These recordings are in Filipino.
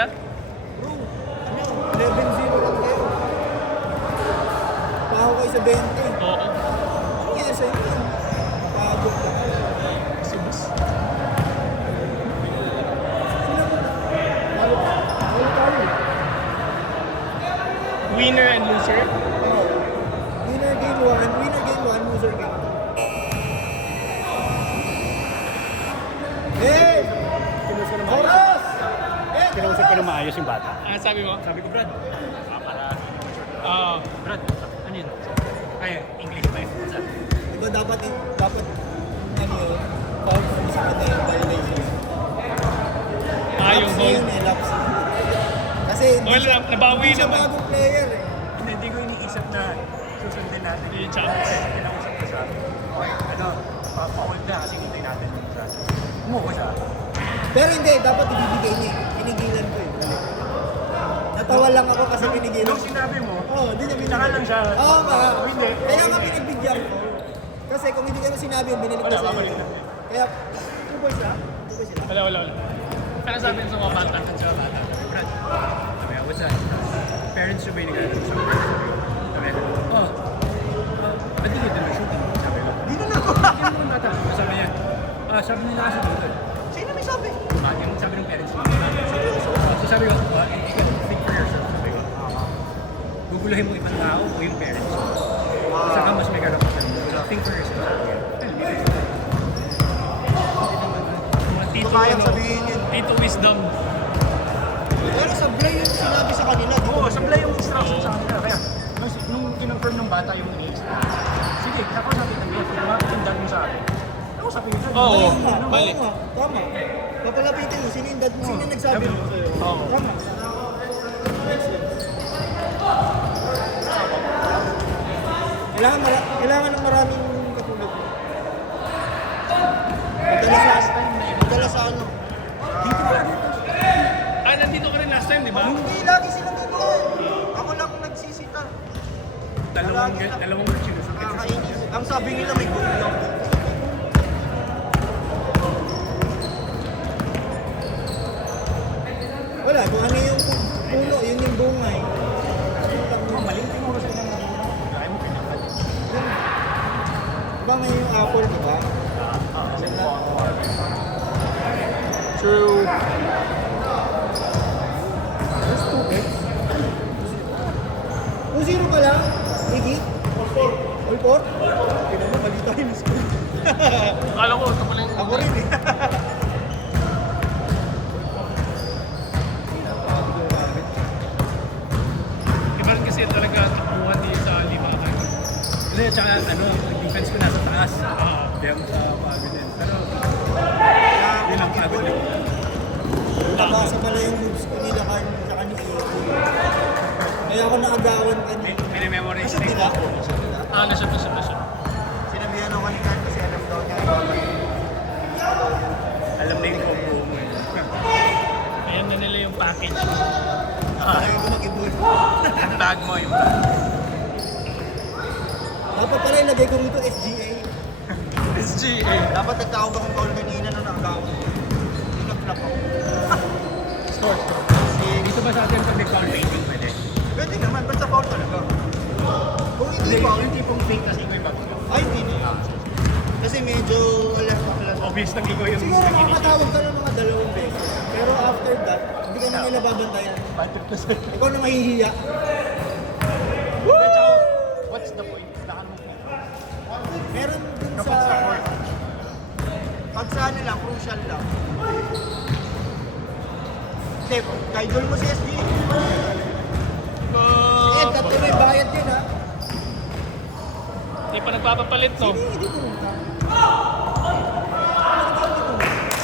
na? Bro, ano? 11-0 lang kayo. Paho kayo sa 20. Oo. Ano yan sa'yo yun? Pagod lang. Si boss. Sila mo. Walo tayo. Winner and loser? Oo. Winner game 1, loser game 2. Hey! Kinusap na maayos. Oras! Kinusap ko na maayos yung bata. Ah, sabi mo? Sabi ko, Brad, para Oo. Brad, ano yun? Ay, English pa yun. Diba dapat ano yun? Foul sa kanya yung violation. Ah, yung Laps goal. yun eh, laps. Kasi Well, nabawi hindi siya naman. bagong player eh. Hindi ko iniisip na susundin natin Yung chance. Kinausap ko siya. Okay, ano, pa-foul na kasi hintay natin yung siya. Umuha siya. Pero hindi, dapat ibibigay niya. Pinigilan ko eh. Natawa lang ako kasi pinigilan Nung ko. sinabi mo, Oo, hindi niya Saka lang siya. Oo nga. Hindi. Kaya nga pinagbigyan ko. Kasi kung hindi ka sinabi yun, binalik ko Wala, sa babalik iyo. na. Kaya, tuboy sila. Tuboy sila. Wala. Ano sabi sa mga bata? sa bata. Brad, sabi ko, what's that? Parents should be nag-ano. Sabi ko, oh, ba't hindi na shooting? Sabi ko, di na ako. Hindi mo bata. Sabi niya, sabi nila kasi doon. Sino may sabi? Yung sabi ng parents mo. So sabi ko, think for yourself. Sabi ko, gugulahin mo ibang tao o yung parents mo. Saka mas may karapatan mo. Think for yourself. Mga tito, Kayang ano, sabihin yun. tito wisdom. Pero sablay yung sinabi sa kanila. Oo, sablay yung instruction sa kanila. Kaya, nung kinonfirm ng bata yung age, sige, ako sabi ko, lumapit yung dad mo sa akin. Ako sabi ko, Oo. Mali. Mali. Tama. Papalapitin mo, sino yung dad mo? Sino yung nagsabi mo? Oo. Tama. Makes sense. Kailangan ng maraming katulad mo. Madala sa ano? Ah, nandito ka rin last time, di ba? Hindi, lagi silang ganyan. Ako lang nagsisita. dalawang words yun. Nakakainis. Ang sabi nila may goal lang. Wala, kung ano yung puno, yun yung bungay. Malinting mo kasi ng kaya mo pinakal. Diba may yung apple, diba? True. That's stupid. 2-0 ka lang, Iggy? All 4? Hindi mo, mali tayo yung score. Akala ko, ito pala yung... Ako rin eh. Iba rin kasi talaga takbuhan din sa limakan. Hindi, tsaka ano, defense ko nasa taas. Hindi ako sa pagod din. Pero, yun ang pagod din. Nabasa pala yung moves ko nila Carl tsaka ni Iggy. Kaya ako naagawan ka niya. Minimemorize Kasi nila? Ah, nashoot. Sinabihan ako ni Carl kasi alam daw niya. Alam na yung combo mo eh. Ayan na nila yung package. Ayaw ko mag-ibon. Yung bag mo, yung bag. Dapat pala ilagay ko rito SGA. SGA. Dapat nagtawag akong Paul kanina na nakagawa. Hindi nag-flop ako. Score. Dito ba sa atin pag nag-foul painting pwede? Pwede naman, basta foul talaga. Kung hindi Hindi, foul, yung tipong fake kasi ikaw yung bago. ay hindi na. Kasi medyo alert ako lang. Obvious na ikaw yung Siguro makakatawag ka ng mga 2 beses. Pero after that, hindi ka na nila babantayan. 100%. Ikaw na mahihiya. What's the point? Meron dun Kapag sa sa... court. Pag sa ano lang, crucial lang. Hindi, idol mo si SGA. Eh, tatlo may bayad din ha. Hindi pa nagpapapalit, no? Hindi pumunta.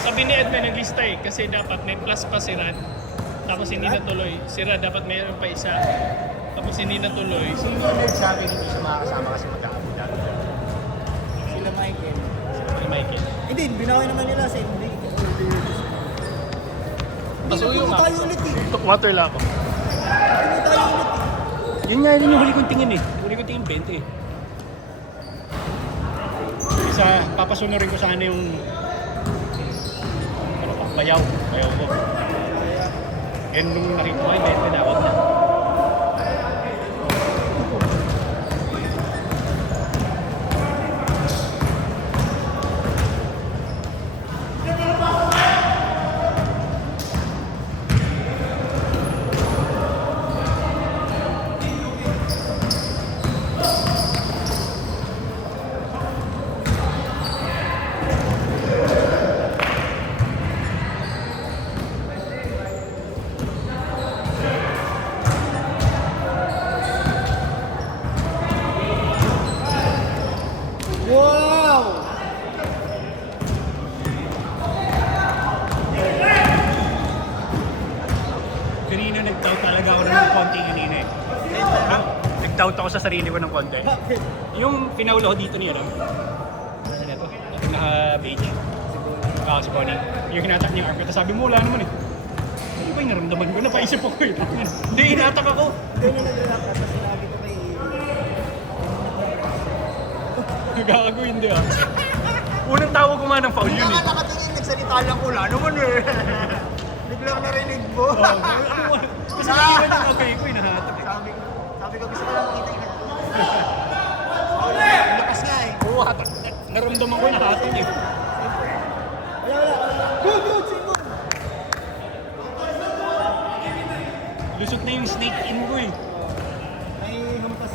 Sabi ni Ed, may naglista eh. Kasi dapat may plus pa si Rad. Tapos hindi natuloy. Si Rad dapat mayroon pa isa. Tapos hindi natuloy. Sino yung nagsabi hindi siya makakasama kasi magkakabulan? Sila Michael. Si Michael. Hindi, binaway naman nila sa hindi. Pasuyo Hindi nga. tayo ulit eh. Took water lang ako. Hindi tayo ulit eh. Yun nga rin yung huli kong tingin eh. Huli kong tingin 20 eh. Isa, papasunurin ko sa kanya yung ano pa, bayaw ko. And nung nakita ko, may tinawag na. Wow! Kanina nag-doubt talaga ako ng konti kanina eh. Nag-doubt ako sa sarili ko ng konti. Yung pinaula ko dito niya lang. Ano na to? Yung naka-beige. Ah, si Bonnie. Yung hinatak niya yung arm ko. Tapos sabi mo, wala naman eh. Ano ba yung naramdaman ko? Napaisip ako eh. Hindi, hinatak ako. Doon na nag-react at sinabi ko kay Gago, hindi ah. Unang tawag ko nga ng foul yun eh. nakatingin, nagsalita lang ko, wala naman eh. Biglang narinig mo. Kasi naiwan yung okay ko eh, nahatak eh. Sabi ko, gusto ko lang makita yung ang lakas nga eh. Oo, hatak. Naramdaman ko yung nahatak eh. Wala. Good, single. Lusot na yung snake in ko eh. May hampas.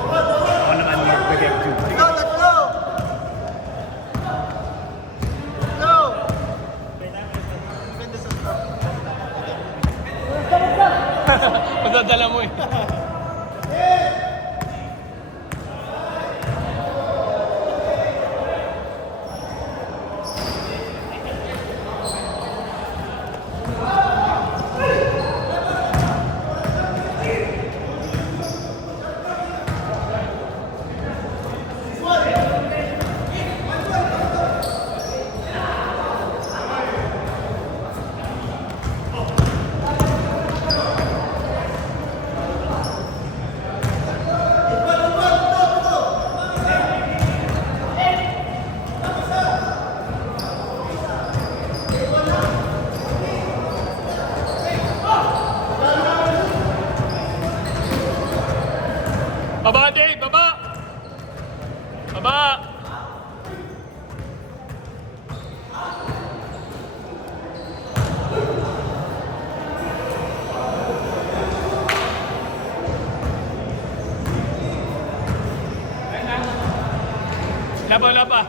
Ako naman more projective. Go, tatlo! Go! Ganda sa Madadala mo eh. Baba, Dave! Baba! Baba! Laba, laba!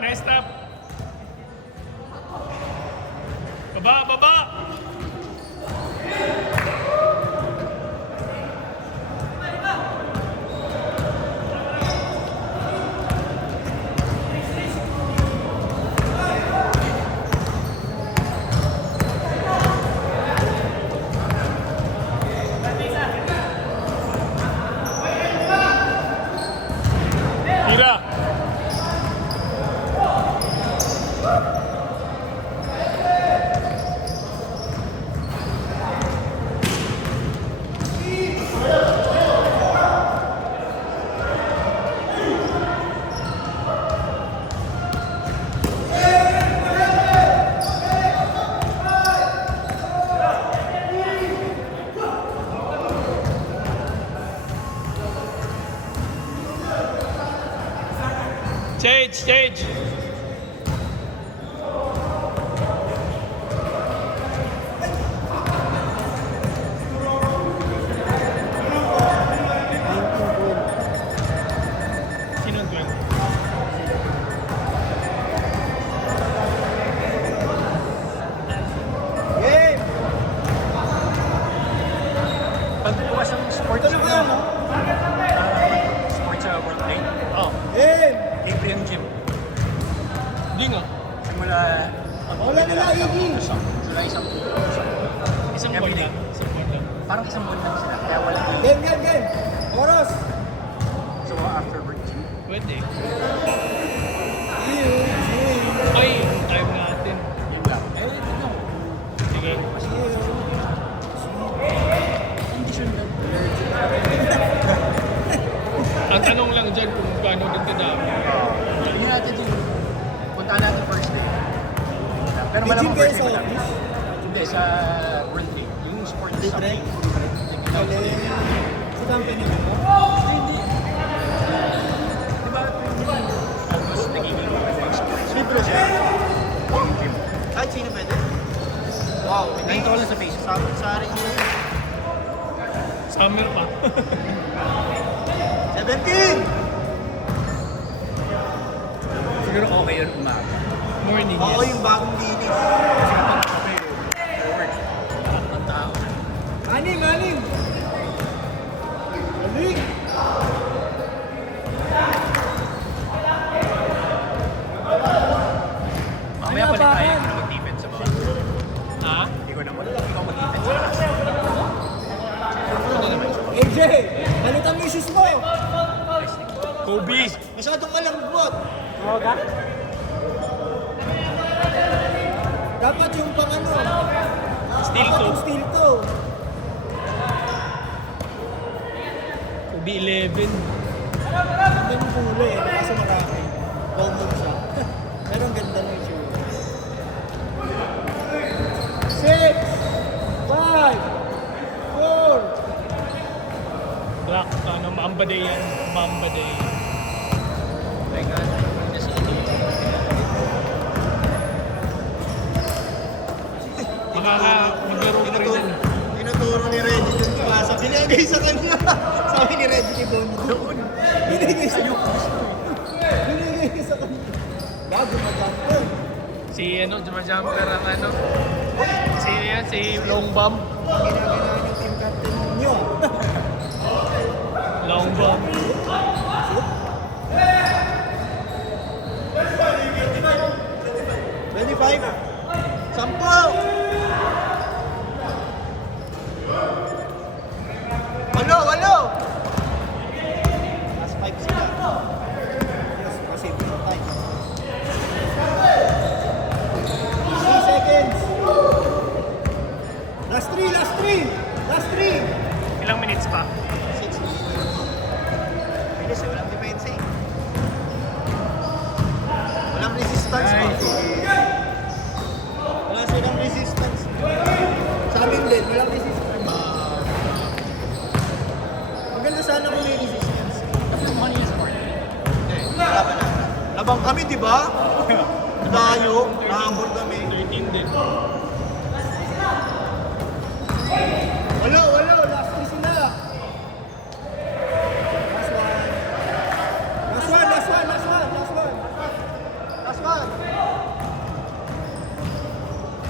Nice stop. Baba, baba. Tira. Change. Iggy. July 10. Isang buwan lang. Isang buwan lang. Parang isang buwan lang sila, kaya wala. Game. Oras. So after break 2. Pwede. Ew. Ay, yung time natin. Yun lang. Eh, ito lang. Sige. Condition lang. Ang tanong lang dyan kung gaano din kadami. Hindi natin din. Puntaan natin first day. Pero May malamang gym first kayo day sa malapit. office? Hindi, sa World League. Yung sports Libre? something. Galing. Sa company mo ba? Hindi. Di ba? Almost nagiging sports. Libre siya. Yung gym. Kahit sino pwede? Wow. $9 sa face. Sa rin yun. Summer pa. 17! Siguro okay yun umaga. Morning, Oo, yes. yung bagong linis. Kasi kapag kami forward, lahat ng tao. Aning! Aling! Mamaya Ano palit ba? tayo na mag-defense sa mga. Ha? Hindi ko na ikaw mag-defense. AJ! Balik ang issues mo! Kobe! Masyadong malambot. Droga? Dapat yung pang ano. Steel Dapat toe. yung steel toe. Kobe 11. Ganda yung kulay eh. Kasi marami. Common siya. Pero ang ganda ng issue. 6! 5! 4! Black, ano, Mamba Day yan. Mamba Day. My God. Kasi hindi. Maglaro pa rin yan. Tinuturo ni Reggie yung pasa. Binigay sa kanya. Sabi ni Reggie kay Bonnie. Doon. Binigay sa kanya. Binigay sa kanya. Bago mag-jumper. Si ano, jumajumper ang ano. Si yan, si Long Bomb. Ginagawa ng team captain niyo. Long Bomb. 25. Sampo! Walo! Last 5 sila. Yes, kasi yung time. 3 seconds. Last 3. Ilang minutes pa? 6 minutes. Bilis, walang depensa eh. Walang resistance pa. Wala silang resistance. Sa amin din, walang resistance. Maganda sana kung may resistance. Kasi yung money is part. Hindi, laban na. Labang kami, di ba? Layo, nakabol kami. 13 din. Walo, last 3 sila. Last one.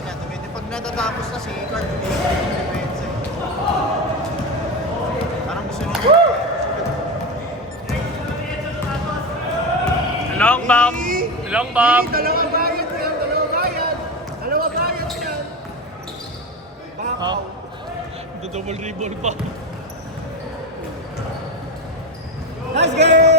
Yan, pag natatapos na si Carl, hindi ko yung depensa. Parang gusto nyo. Long Bomb! Long Bomb! Dalawa bayad yan. Ha? Double rebound pa. Nice game!